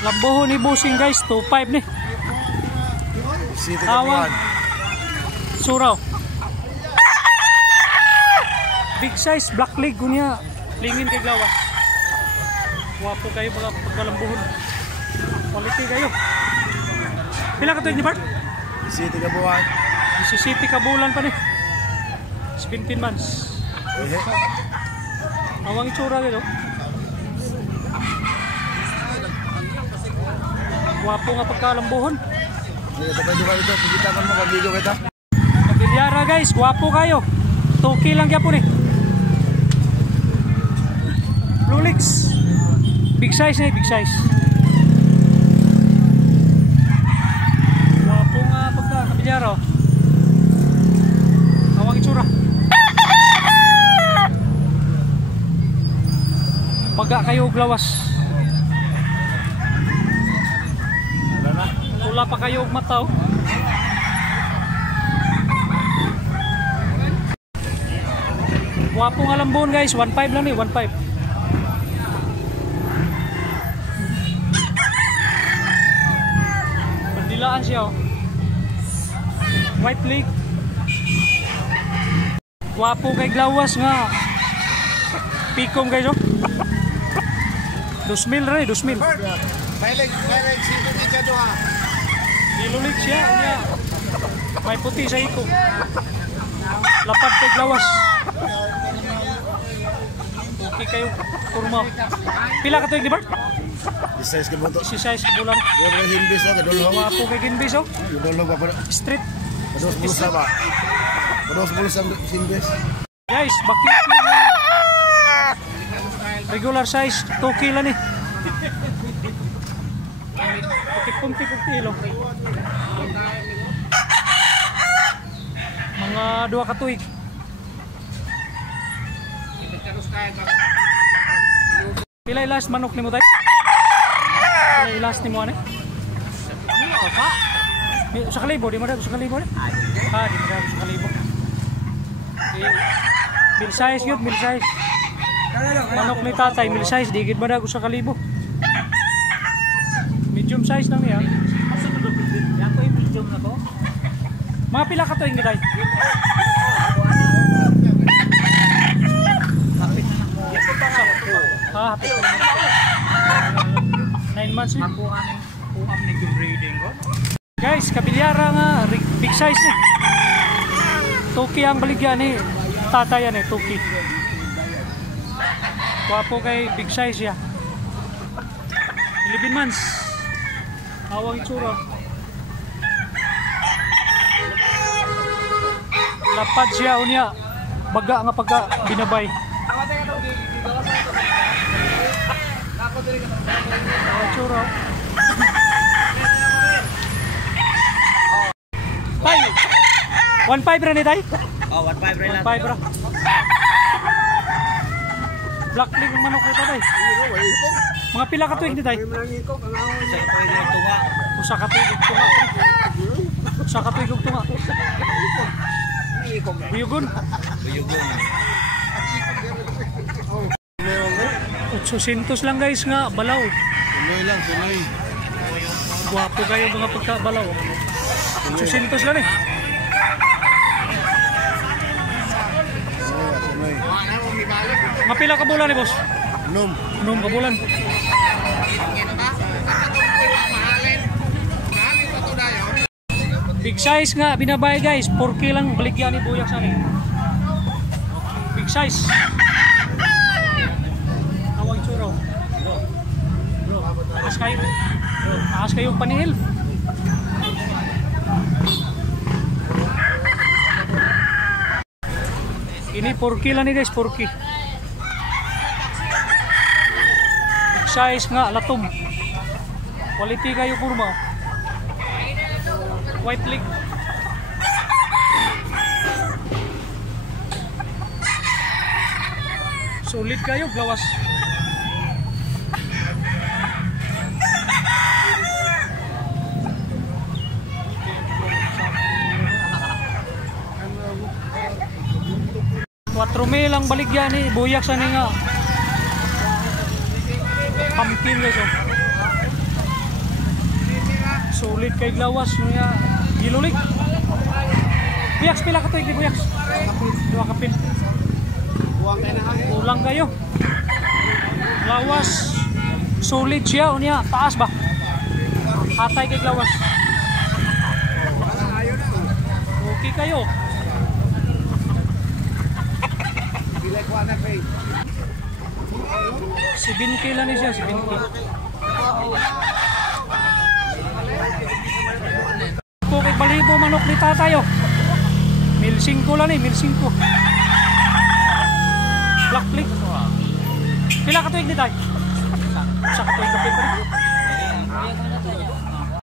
Lamboho ni Busing guys, 2.5 ni. Awang Suraw. Big size, black leg kunya. Lingin kay Glawas. Wapo kayo mga pagkalambuhon. Quality kayo. Pila ka to ni Bart? City ka buwan. Mississippi ka bulan pa ni. 17 months. Awang itsura dito. Wapo nga pagkalambuhon. Kabilyara guys, wapo kayo. Toki lang kaya po ni. Blue Leaks. Big size na, big size. Wapo nga pagkabilyara. Awang itsura. Paga kayo Glawas. Wala pa kayo mataw. Wapo nga lambon guys, 1.5 lang ni, 1.5. Pandilaan siya oh. White leg. Wapo kay Glawas nga. Pikom guys oh. 2,000 rin, 2,000. Balik sino tiga doha. Nilulik siya, niya. May puti sa iko. Lapad kay Glawas. Okay kayo, kurma. Pila ka to yung Bart? Size ka mo to. Size ka bulan. Yo ba hinbis na kadulong. Wapo kay Ginbis oh. Kadulong pa pala. Street. Kados bulsa ba? Kados bulsa hinbis. Guys, bakit na regular size, 2 kilo ni. Punti-punti lo. Mga 2 ka tuig. Pila ilas manok ni mo tayo? Pila ilas ni mo ane? Sa kalibo, di mo na sa kalibo? Di mo na sa kalibo. Mil size yun, mil size. Manok ni tatay, mil size, digit mo na sa kalibo. Medium size lang yan. Yan ko yung medium na to. Mga pila ka to yung gitay? Hapit na lang. Hapit na lang. 9 months eh. Puham na yung breeding ko. Guys, kabilyara nga. Big size eh. Toki ang baligyan eh. Tatayan eh, Toki. Wapo kay big size ya. 11 months. Awang itsura. Lapad siya unya. Baga nga pagka binabay. Awang itsura. Tay! 1.5 rin eh tay? Oh, 1.5 rin lang. 1.5 ra. Black leg ang manok ito tay. Mga pila ka tuig ni tay? Usa ka tuig og tunga. Usa ka tuig og tunga. Buyugon. Buyugon. 800 lang guys nga balaw. Tuloy lang, tuloy. Guwapo kayo mga pagkabalaw. 800 lang eh. Mga pila ka bulan ni boss? Num ka bulan. Big size nga binabay guys, 4K lang baligyan ni buyak sa ni. Big size. Awang itsura. Taas kayo panihil. Ini 4K lang ni guys, 4K. Big size nga, latom. Quality kayo kurma. White leg. Solid kayo, Glawas. Trumel lang baligyan ni buyak sa nga. Pumpkin guys oh. Sulit kay lawas niya gilulik. Buyaks pila ka tuig di buyaks? 2 kapin. Kulang kayo. Lawas sulit siya unya taas ba? Hatay kay lawas. Okay kayo. Bilay ko anak kay. Si Binki lang siya, si Binki. Kukik balibo manok ni tatayo. 1,500 lang eh, 1,500. Black click. Pila ka tuig ni tay? Sa ka tuig kapit rin.